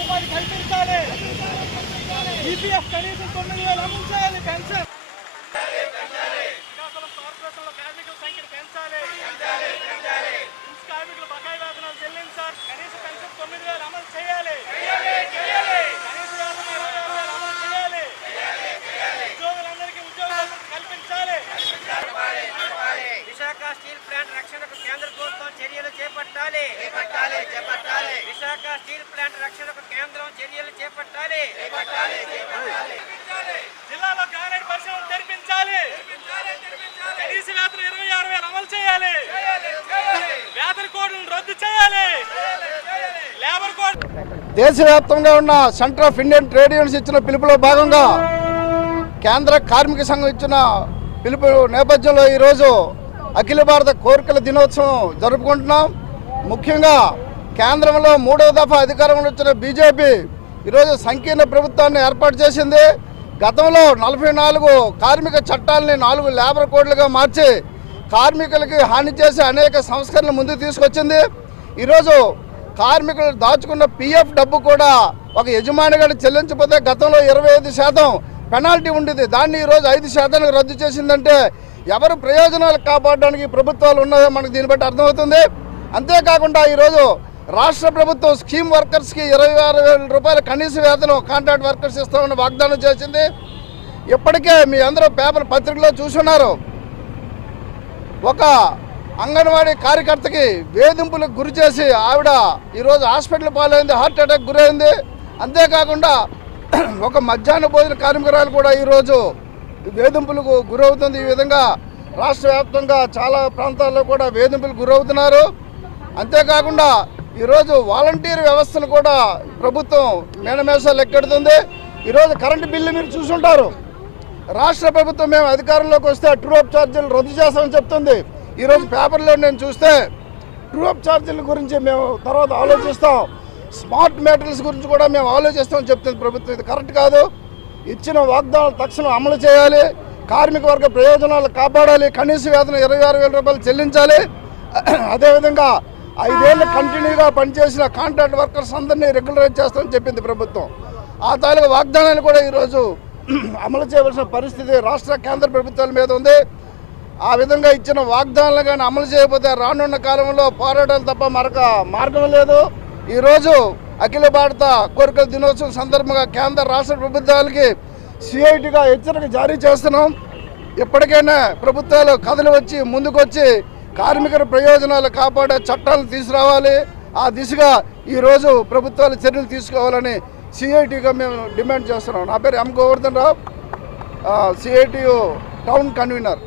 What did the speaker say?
ఉపాధి కల్పించాలి. ఈపీఎఫ్ కనీసం 9,000 అమలు చేయాలి. పెన్షన్ కార్పొరేషన్లో కార్మికుల సంఖ్యను పెంచాలి. కార్మికులు బకాయి వేతనాలు చెల్లించాలి. కనీస పెన్షన్ 9,000 అమలు చేయాలి. కనీస వేతనం 26,000 అమలు చేయాలి. ఉద్యోగులందరికీ ఉద్యోగాలు కల్పించాలి. విశాఖ స్టీల్ ప్లాంట్ రక్షణకు కేంద్ర ప్రభుత్వం చర్యలు చేపట్టాలి. విశాఖ స్టీల్ ప్లాంట్ రక్షణకు కేంద్రం చర్యలు చేపట్టాలి. జిల్లాలో గ్రానైట్ పరిశ్రమలు తెరిపించాలి. కనీస వేతనం 26,000 అమలు చేయాలి. వేతన కోడ్లను రద్దు చేయాలి. లేబర్ కోడ్ దేశవ్యాప్తంగా ఉన్న centre of Indian trade unions ఇచ్చిన పిలుపులో భాగంగా కేంద్ర కార్మిక సంఘం ఇచ్చిన పిలుపు నేపథ్యంలో ఈరోజు అఖిల భారత కోరికల దినోత్సవం జరుపుకుంటున్నాం. ముఖ్యంగా కేంద్రంలో 3వ దఫా అధికారంలో వచ్చిన బీజేపీ ఈరోజు సంకీర్ణ ప్రభుత్వాన్ని ఏర్పాటు చేసింది. గతంలో 44 కార్మిక చట్టాలని 4 లేబర్ కోడ్లుగా మార్చి కార్మికులకి హాని చేసి అనేక సంస్కరణలు ముందుకు తీసుకొచ్చింది. ఈరోజు కార్మికులు దాచుకున్న పిఎఫ్ డబ్బు కూడా ఒక యజమానిగా చెల్లించకపోతే గతంలో 25% పెనాల్టీ ఉండేది. దాన్ని ఈరోజు 5% రద్దు చేసిందంటే ఎవరు ప్రయోజనాలు కాపాడడానికి ప్రభుత్వాలు ఉన్నాయో మనకు దీన్ని బట్టి అర్థమవుతుంది. అంతేకాకుండా ఈరోజు రాష్ట్ర ప్రభుత్వం స్కీమ్ వర్కర్స్కి 26,000 రూపాయల కనీస వేతనం కాంట్రాక్ట్ వర్కర్స్ ఇస్తామని వాగ్దానం చేసింది. ఇప్పటికే మీ అందరూ పేపర్ పత్రికలో చూస్తున్నారు. ఒక అంగన్వాడీ కార్యకర్తకి వేధింపులకు గురి చేసి ఆవిడ ఈరోజు హాస్పిటల్ పాలైంది, హార్ట్ అటాక్ గురైంది. అంతేకాకుండా ఒక మధ్యాహ్న భోజన కార్మికురాలు కూడా ఈరోజు వేధింపులకు గురవుతుంది. ఈ విధంగా రాష్ట్ర వ్యాప్తంగా చాలా ప్రాంతాల్లో కూడా వేధింపులకు గురవుతున్నారు. అంతేకాకుండా ఈరోజు వాలంటీర్ వ్యవస్థను కూడా ప్రభుత్వం మేనమేషాలు ఎక్కెడుతుంది. ఈరోజు కరెంటు బిల్లు మీరు చూసుంటారు. రాష్ట్ర ప్రభుత్వం మేము అధికారంలోకి వస్తే ట్రూ అప్ ఛార్జీలు రద్దు చేస్తామని చెప్తుంది. ఈరోజు పేపర్లో నేను చూస్తే ట్రూ అప్ ఛార్జీల గురించి మేము తర్వాత ఆలోచిస్తాం, స్మార్ట్ మీటర్స్ గురించి కూడా మేము ఆలోచిస్తామని చెప్తుంది ప్రభుత్వం. ఇది కరెక్ట్ కాదు. ఇచ్చిన వాగ్దానాలు తక్షణం అమలు చేయాలి. కార్మిక వర్గ ప్రయోజనాలు కాపాడాలి. కనీస వేతనం 26,000 రూపాయలు చెల్లించాలి. అదేవిధంగా 5 ఏళ్ళు కంటిన్యూగా పనిచేసిన కాంట్రాక్ట్ వర్కర్స్ అందరినీ రెగ్యులరైజ్ చేస్తామని చెప్పింది ప్రభుత్వం. ఆ తాలూకు వాగ్దానాలు కూడా ఈరోజు అమలు చేయవలసిన పరిస్థితి రాష్ట్ర కేంద్ర ప్రభుత్వాల మీద ఉంది. ఆ విధంగా ఇచ్చిన వాగ్దానాలు కానీ అమలు చేయకపోతే రానున్న కాలంలో పోరాటాలు తప్ప మరొక మార్గం లేదు. ఈరోజు అఖిల భారత కోరికల దినోత్సవం సందర్భంగా కేంద్ర రాష్ట్ర ప్రభుత్వాలకి సిఐటిగా హెచ్చరిక జారీ చేస్తున్నాం. ఎప్పటికైనా ప్రభుత్వాలు కథలు వచ్చి ముందుకొచ్చి కార్మికుల ప్రయోజనాలు కాపాడే చట్టాలను తీసుకురావాలి. ఆ దిశగా ఈరోజు ప్రభుత్వాలు చర్యలు తీసుకోవాలని సిఐటిగా మేము డిమాండ్ చేస్తున్నాం. నా పేరు ఎం గోవర్ధన్ రావు, సిఐటియు టౌన్ కన్వీనర్.